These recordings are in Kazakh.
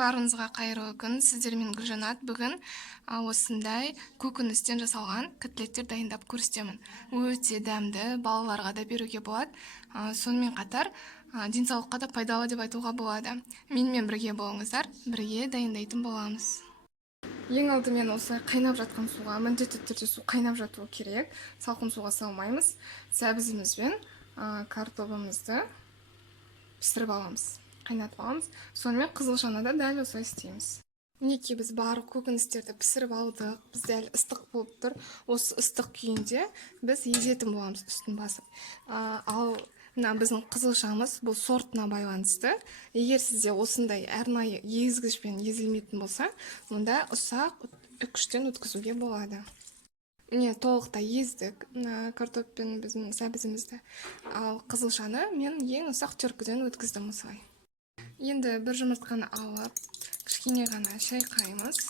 Барыңызға қайырлы күн. Сіздермен Гүлжанат. Бүгін осындай көкөністен жасалған котлеттер дайындап көрсетемін. Өте дәмді, балаларға да беруге болады. Сонымен қатар денсаулыққа да пайдалы деп айтуға болады. Менімен бірге болыңыздар, бірге дайындайтын боламыз. Ең алдымен осылай қайнап жатқан суға, міндетті түрде су қайнап жатуы керек. Салқын суға салмаймыз. Сәбізімізбен картобымызды пісіріп аламыз, қайнатып аламыз. Сонымен қызылшаны да дәл осылай істейміз. Мінекей біз барлық көкөністерді пісіріп алдық. Бізде әлі ыстық болып тұр. Осы ыстық күйінде біз езетін боламыз үстін басып. Ал мына біздің қызылшамыз бұл сортына байланысты. Егер сізде осындай арнайы езгішпен езілмейтін болса, онда ұсақ үкіштен өткізуге болады. Міне толықтай ездік картоппен біздің сәбізімізді. Ал қызылшаны мен ең ұсақ теркіден өткіздім осылай. Енді бір жұмыртқаны алып, кішкене ғана шайқаймыз.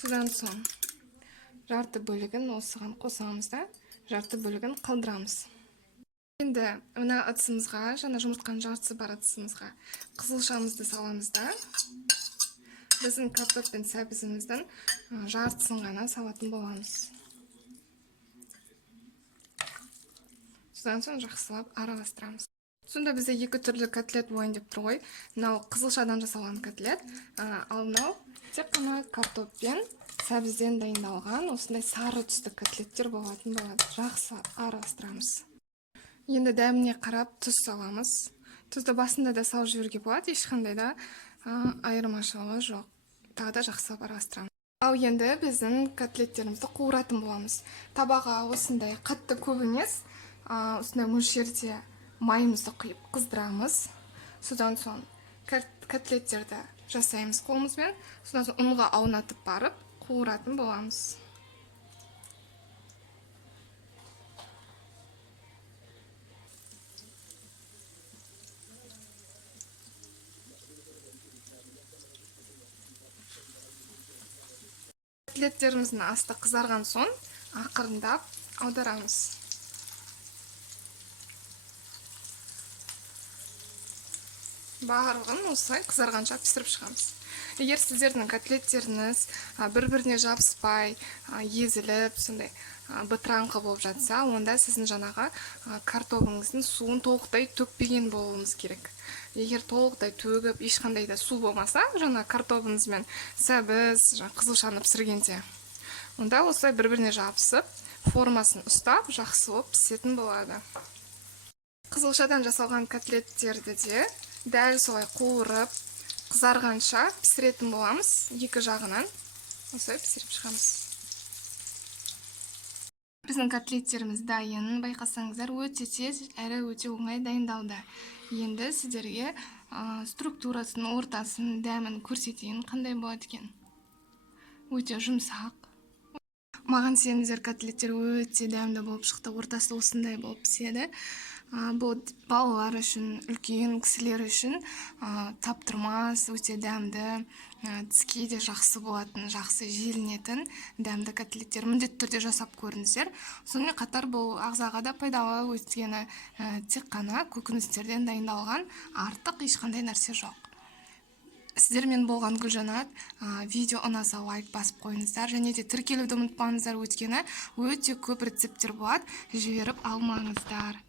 Содан соң жарты бөлігін осыған қосамыз да, жарты бөлігін қалдырамыз. Енді мына ыдысымызға, жаңа жұмыртқаның жартысы бар ыдысымызға қызылшамызды саламыз да, біздің картоп пен сәбізіміздің жартысын ғана салатын боламыз. Содан соң жақсылап араластырамыз. Сонда бізде екі түрлі котлет болайын деп тұр ғой. Мынау қызылшадан жасалған котлет, ал мынау тек қана картоп пен сәбізден дайындалған осындай сары түсті котлеттер болатын болады. Жақсы араластырамыз. Енді дәміне қарап тұз саламыз. Тұзды басында да салып жіберуге болады, ешқандай да айырмашылығы жоқ. Тағы да жақсылап араластырамыз. Ал енді біздің котлеттерімізді қуыратын боламыз. Табаға осындай қатты көп емес, осындай мөлшерде майымызды құйып қыздырамыз. Содан соң котлеттерді жасаймыз қолымызбен. Содан соң ұнға аунатып барып қуыратын боламыз. Котлеттеріміздің асты қызарған соң ақырындап аударамыз. Барлығын осылай қызарғанша пісіріп шығамыз. Егер сіздердің котлеттеріңіз бір-біріне жабыспай, езіліп, сондай бытыраңқы болып жатса, онда сіздің жаңағы картобыңыздың суын толықтай төкпеген болуыңыз керек. Егер толықтай төгіп, ешқандай да су болмаса, жаңа картобыңыз бен сәбіз, қызылшаны пісіргенде, онда осылай бір-біріне жабысып, формасын ұстап, жақсы болып пісетін болады. Қызылшадан жасалған котлеттерді де дәл солай қуырып, қызарғанша пісіретін боламыз. Екі жағынан осылай пісіріп шығамыз. Біздің котлеттеріміз дайын, байқасаңыздар, өте тез әрі өте оңай дайындалды. Енді сіздерге структурасын, ортасын, дәмін көрсетейін, қандай болады екен. Өте жұмсақ. Маған сеніңіздер, котлеттер өте дәмді болып шықты, ортасы осындай болып піседі. Бұл балалар үшін, үлкен кісілер үшін таптырмас, өте дәмді, тіске де жақсы болатын, жақсы желінетін дәмді котлеттер. Міндетті түрде жасап көріңіздер. Сонымен қатар бұл ағзаға да пайдалы, өйткені тек қана көкөністерден дайындалған, артық ешқандай нәрсе жоқ. Сіздермен болған Гүлжанат. Видео ұнаса лайк басып қойыңыздар, және де тіркелуді ұмытпаңыздар, өйткені өте көп рецепттер болады, жіберіп алмаңыздар.